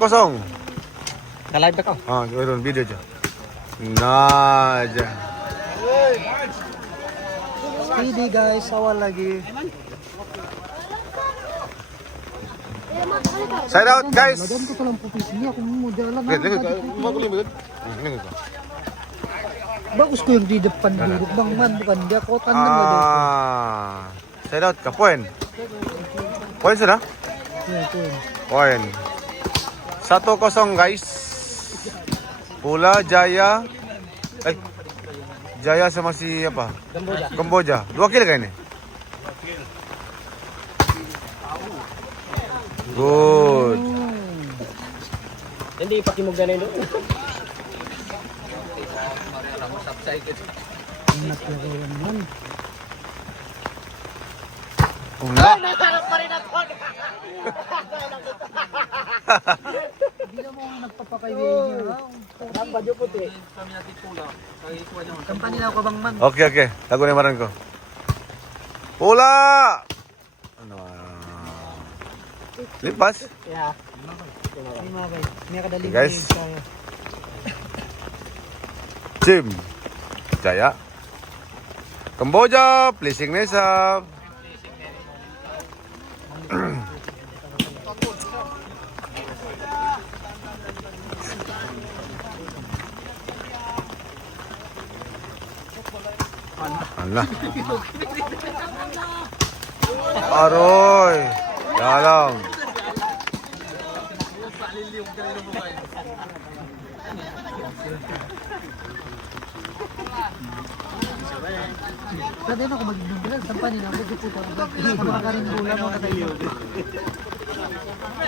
Kosong. Ka-live na ko. Mayroon video dyan. Nah, dyan. Speedy guys, awal lagi. Side out, guys. Lagyan ko palang pupis niya kung mo jalan. Bagus ko yung di depan dulu bang man bukan dia kotan man lagi. Side out ka point. Point sudah? Ya, tuh. Point. 1-0 guys. Pula Jaya. Jaya sama si apa? Kamboja. 2 kill kayaknya. Good. Hindi pakimog na nilo. Nakalap pa rin ako. Hindi mo nagpapakaibigan. Ang badyo puti. Kampanya na ako bang man. Oke. Lagu nemaran ko. Pula. Ano? Lipas. Ya. Okay, guys. Jim. Jaya. Kamboja, placing Nesa. Allah. Aroy. Dalam. Sabi na ako magbibilang sa panin ako puputa ko. Makakarin ulam mo na tayo.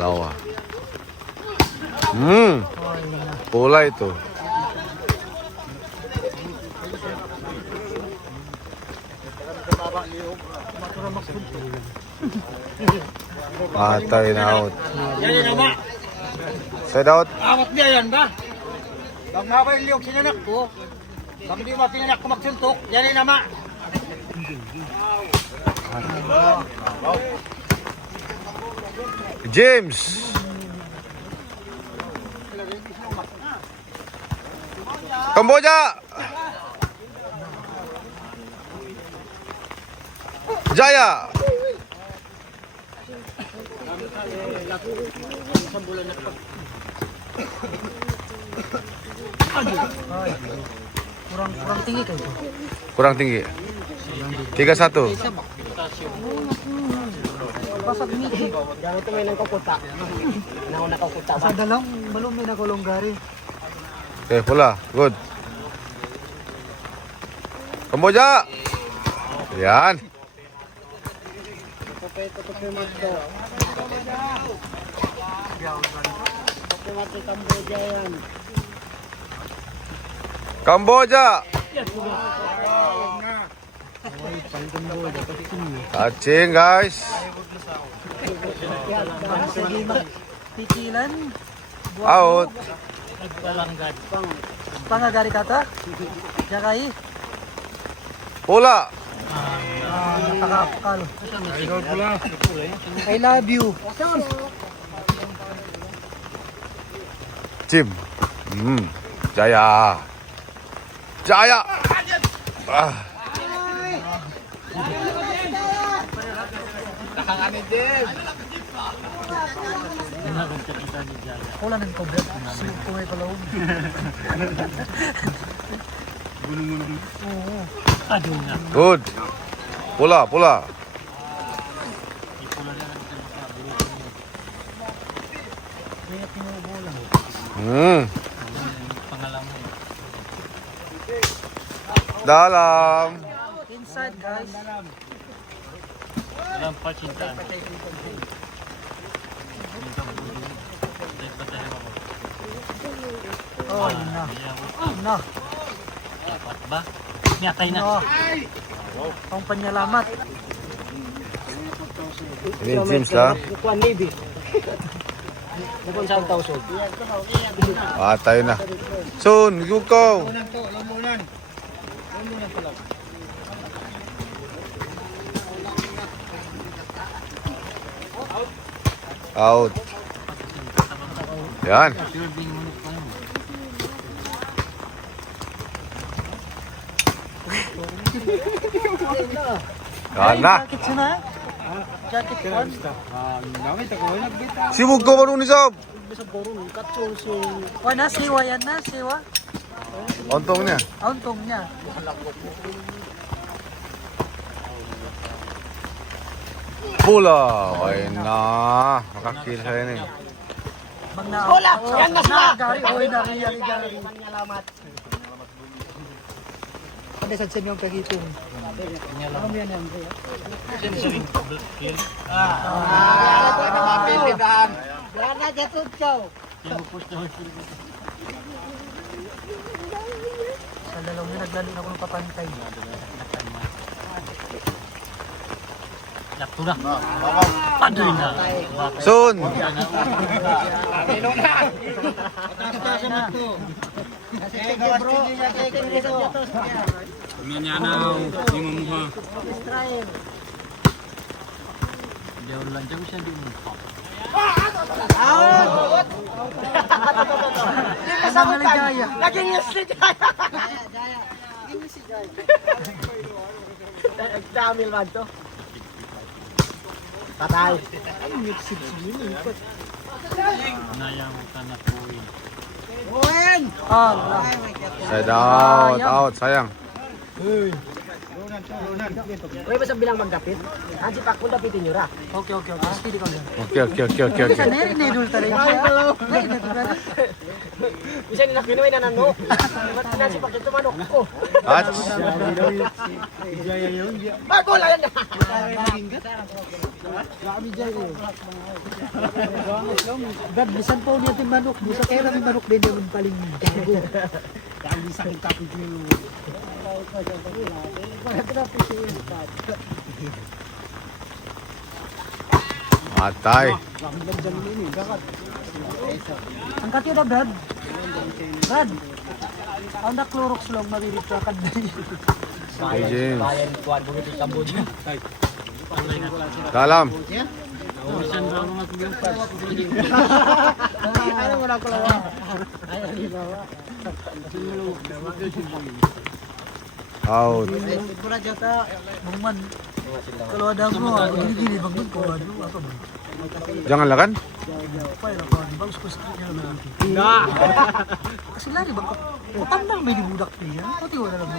Lawa. Pula itu. Patay na out. Yan nama. Side out. Awat niya yan ba? Bang mabay liyog sinanak ko. Bang di mo tinanak ko magsuntok. Yan nama. James. Kamboja. Jaya. Kurang tinggi kayo. Kurang tinggi. 3-1. Basag miki. Jangan itu main kukuta. Nauna kukuta. Sa dalawang belum may nakulonggari. Okay, pula. Good. Kamboja. Yan. Kamboja. Touching guys. Pikilan. Out. Pangagari kata. Jakai. Pula. Napakapakal. I love you. Jim. Jaya. Jaya. Wala nang cobra. Sino ko may palawag. Oo. Aduh na. Good. Pula. Dalam. Inside guys. Dalam percintaan. Oh, yun na. Na. Dapat ba? Niyatay na. Ang panyalamat. Ini James lah. Kuan Navy. Napon sa 1,000. Patay na. Soon, go. Lamunan. Out. Yan. Yan na. Jacket sana. Jacket one. Sibog to ba ni Sob? Wala siwa yan na, siwa. Ontong niya. Auntong niya. Pula. Ay na. Makakil sa yan eh. Wala! Yan na sila! Gari, oy na rin yan, gari. Ano sa yung kagitong? Ano yan yan? Wala jatut chow. Sa dalawang yun, naglalo na ako ng papantay. Padoy na. Soon. Nganyanaw, di mamuha. Jauh lang jauh siya di mo. Kasama Jaya. Laging yes si Jaya. Damil man to. Patay. Nayang tanah poin. Allah. Side out. Out. Sayang. Uy, basta bilang magdapit. Ansi pak mo dapitin nyo ra. Okay. Speedy ka lang. Okay. Sa neri na idol tayo. Bisa nila kinuwi na nano. Ba't nansi pak ito manok ko? At. Bago lang yan. Gad, bisan po niya yung manok. Busa kaya namin manok din yung paling gago. Matay. Angkat yun na, Brad. Brad. Ang na Clorox lang, mabirit ka kan. Hey, James. Bayan kuan bumiti sa budyo. Dalam. Urusan ba mga kubyang Ano mo na ko lang. Out. Pura jata. Mangman. Kalau ada mo, gini-gini bang ko ano apa bang? Jangan lakan. Apa ya bang? Bagus ko sa kanya lang. Kasi lari bang ko. Patandang may budak niya. Pati wala lang mo.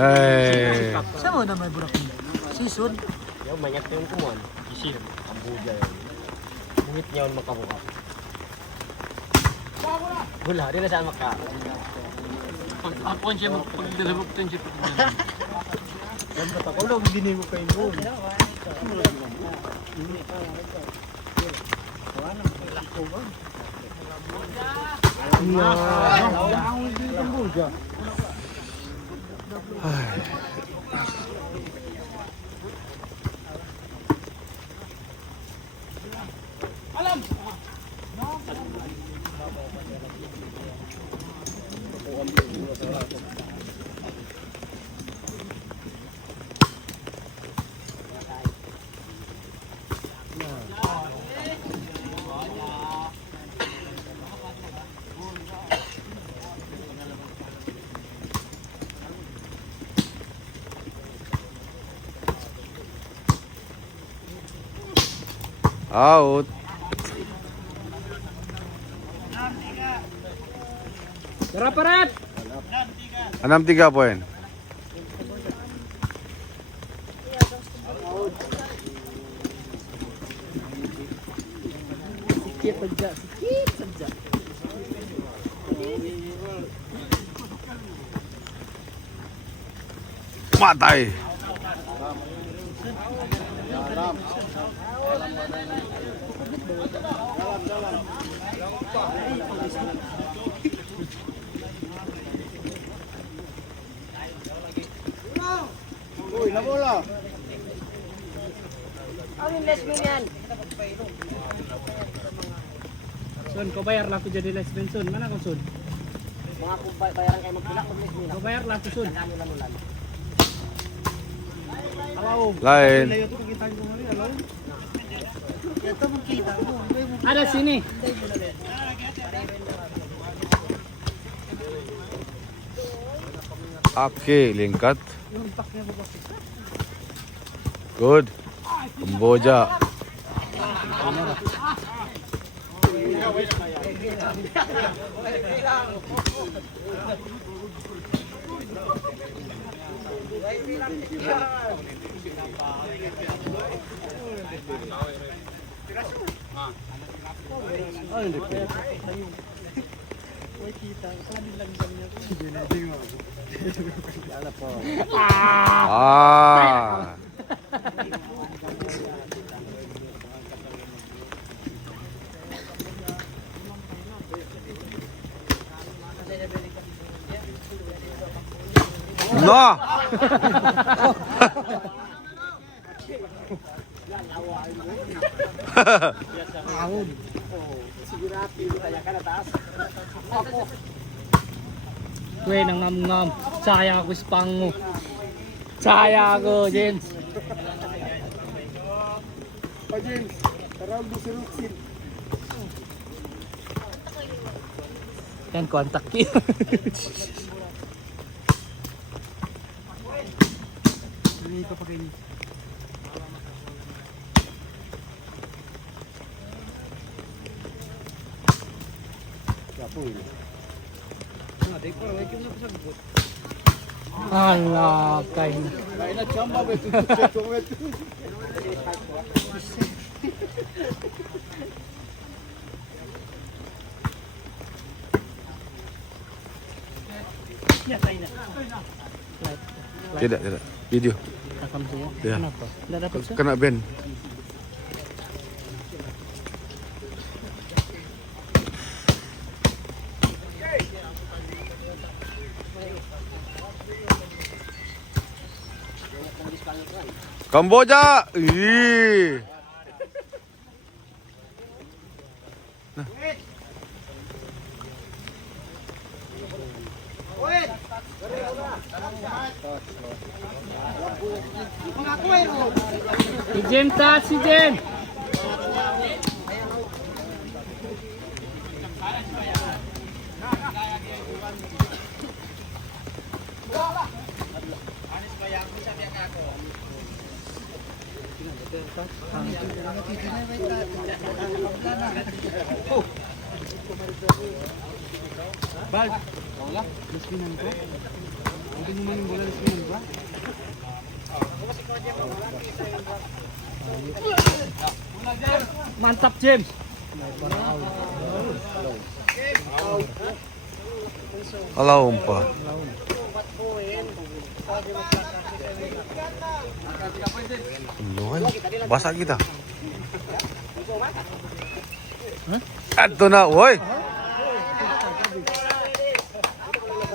Eh. Sa mo na may budak niya. Season. Yo banyak yung kumuan. isip. Ambuja yun. Bungit niya yung makabuka. Wala, di na saan maka. Pag ako siya magpagdalabog din siya. Ulo, hindi mo kayo mo. Out. 6-3 poin. Sikit saja, sikit saja. Matay. Uy, na bola. Ano yung last min yan? Son, ko bayar lang ko jadi less ben son. Mana ko son? Mga kung bayaran kayo magpila kung last min. Ko bayar lang ko son. Ano lang ulan. Lain. Layo to kita ko mali, alaw. Ito mong kita mo. Ada sini. Okay, lingkat. Good. Kamboja. Ah. No. Gue nang ngam-ngam. Sayang aku spangmu. Sayang aku, James. Pak James, terlalu diseruksin. Kan kontak ki. Ini ko pakai ini. Alah, kain. Lain na chamba betul betul betul. Tidak, tidak. Video. Takam saya. Ya. Kenapa? Tidak dapat sah? Kena ban. Kamboja. Ih. Si James ta, si James. Mantap James. Alah umpa. Basah kita. Ato na, woi.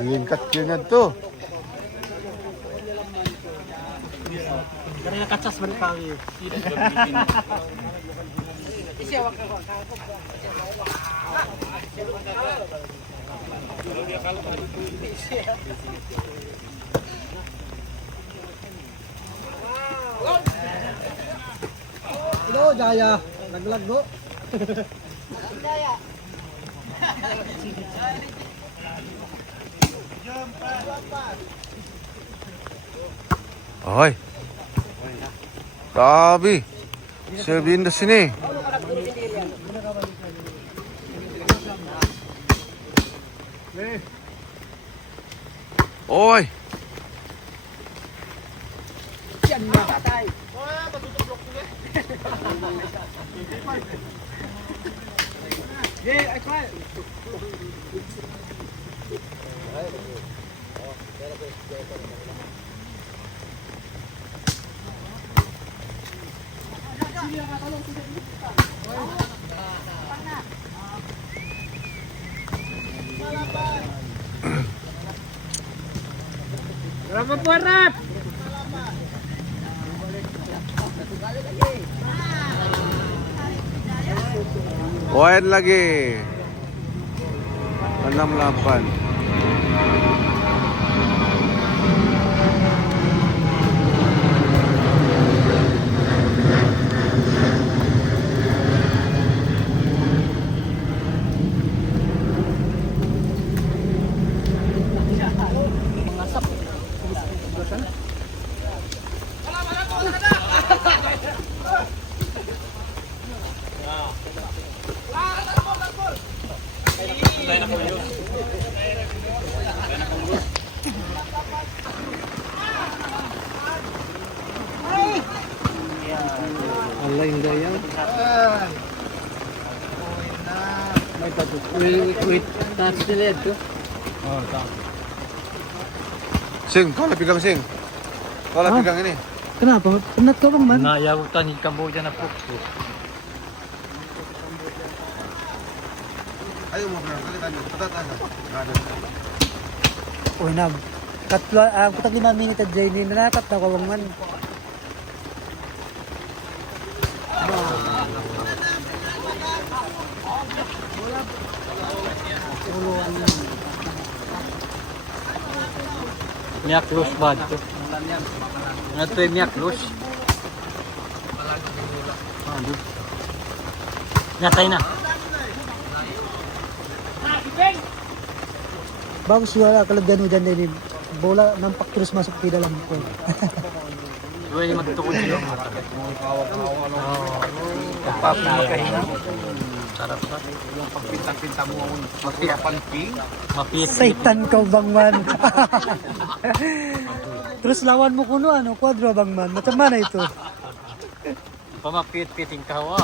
Lingkat kayaknya tuh. Karena kaca berkali. Halo Jaya, lag-lag go. Oi. Tapi serbiin di sini. Oi. Berapa poin rep? Poin lagi. 68. Wait, touch nila ito. Sing, kau lah pegang sing. Kau lah Ah. pegang ini. Kenapa? Penat ka bang man? Nayagutan ni Kamboja na po. Ayo mau pegang, kali tanya. Tanya. Ada. Uy na. Katlo, kutag 5 minutes at Jay, nanatat na ko bang man. Miyak Rus ba ito? Ano ito yung Miyak Rus? Nyatay na. Bago siya kalagyan mo dyan din. Bola ng paktrus masuk pidalang ko. Iba yung magtukod sila. Pagpapakahinga. Sarap ba? Pagpinta-pinta mo ang magpiapanting. Mapit. Satan ka bang man. Terus lawan mo kuno ano, kwadro bang man. Macam mana itu? Pamapit-piting kawa.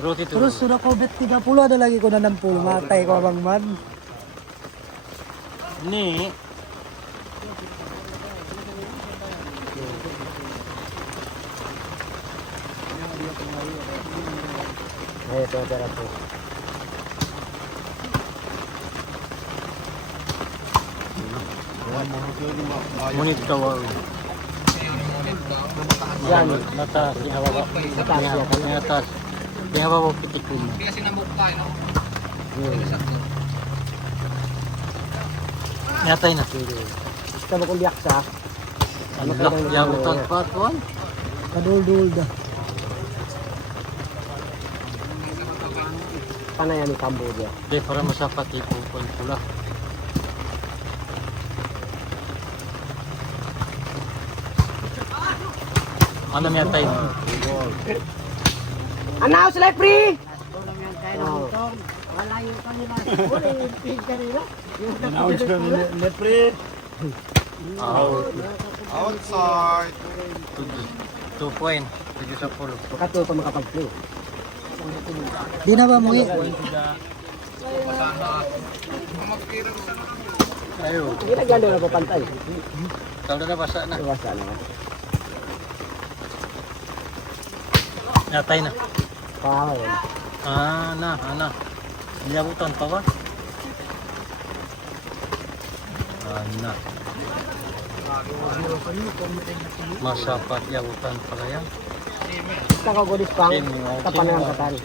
Ruti to. Terus sudah ko bet 30 ada lagi ko na 60. Matay ko bang man. Ni. Ayo, saudara tuh. Munit kawa. Yan. Mata si hawa. Mataas ya kan. Di atas. Di hawa mo pitikun. Nyatay na. Kita bakal biaksa. Ang lak yabutan pa tuan. Kadul-dul da. Panayan ni Kamboja. Di para masapat ipupun pula. Ano nyatay mo? Anaw sila free. Outside. 2 point. 7 sa pulo. Makato pa makapag-play. Di na ba mo Ayo. Hindi na ganda na papantay. Kalau na basa na. Iwasa na. Nyatay na. Pahal. Ana. Yabutan pa ba? Ana. Masapat yabutan pala yan. Kita kau godis pang. Kapan yang katari.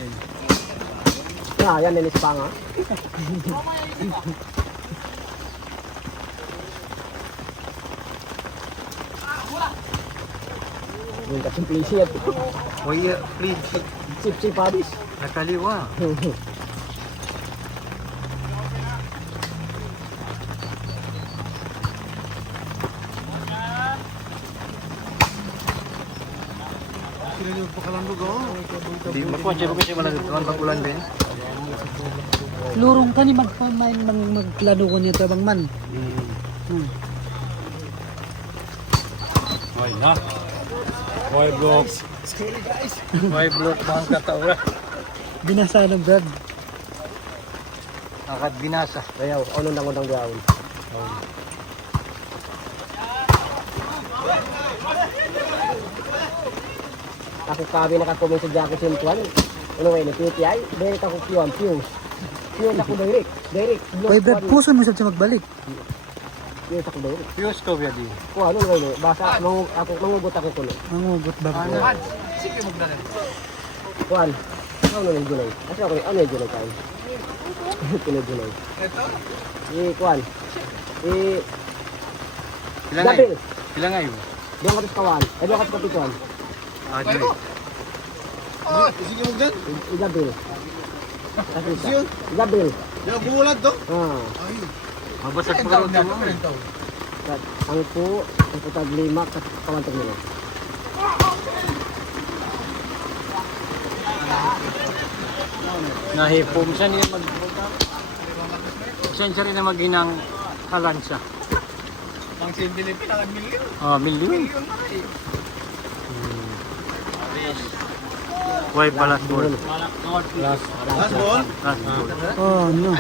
Nah, yan nilis pang ha. Yung kasimplisi at Waya, please. sip-sip habis. Nakaliwa. Di makuha siya kasi malagatuan pag ulan din. lurong ka ni magpamain maglano ko niya bang man. Ay na. Why block? Why block bang kataura? Binasa ng Brad. Akad binasa. Ayaw, ano nang unang gawin. Ako kabi nakakomment sa Jackie Sintuan. Ano kayo, PTI? Direct ako Pion. Pion ako direct. Hoy Brad, puso mo siya magbalik. Pion ako direct. Fuse ko biya di. Kung ano kayo, basta ako mangugot ako kuno. Mangugot ba? Kuan, ano yung Junay? Kasi ako ano yung Junay kain? Pino Junay. Kuan. Dabil. Ilang ngayon? Diyan ka kawan. Diyan ka kapituan. Aday. Sige mo dyan. Dabil. Dabil. Yung bulat to. Mabasag pa rin ito mo. Ang po, ang putag lima, kawantag nila. Nahipom siya niya mag... Siya rin na maghinang halansa. Ang sindili pinangan milyon. Milyon. Why pala ball? Last Last ball. Oh, no.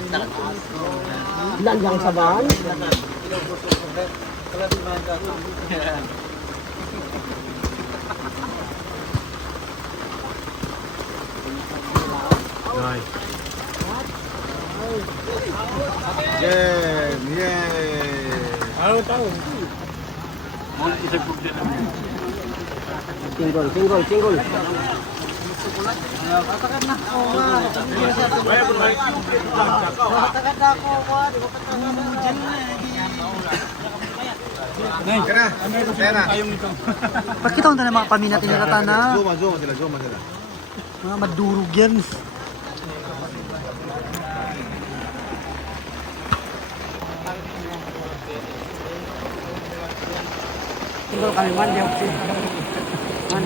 Ilan lang sa bahan? Nice. Yay! Yay! Single. Pakita ko na mga paminat inilata na. Zoom sila. Mga madurog yan.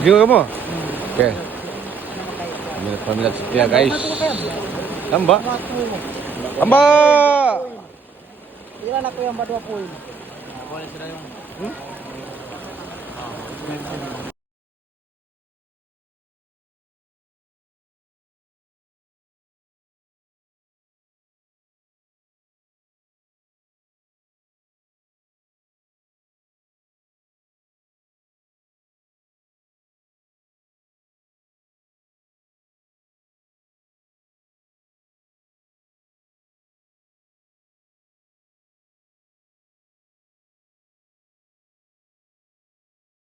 Gila kamu? Oke. Pemilik setia guys. Tambah. Tambah. Ilan ako yung ba 20?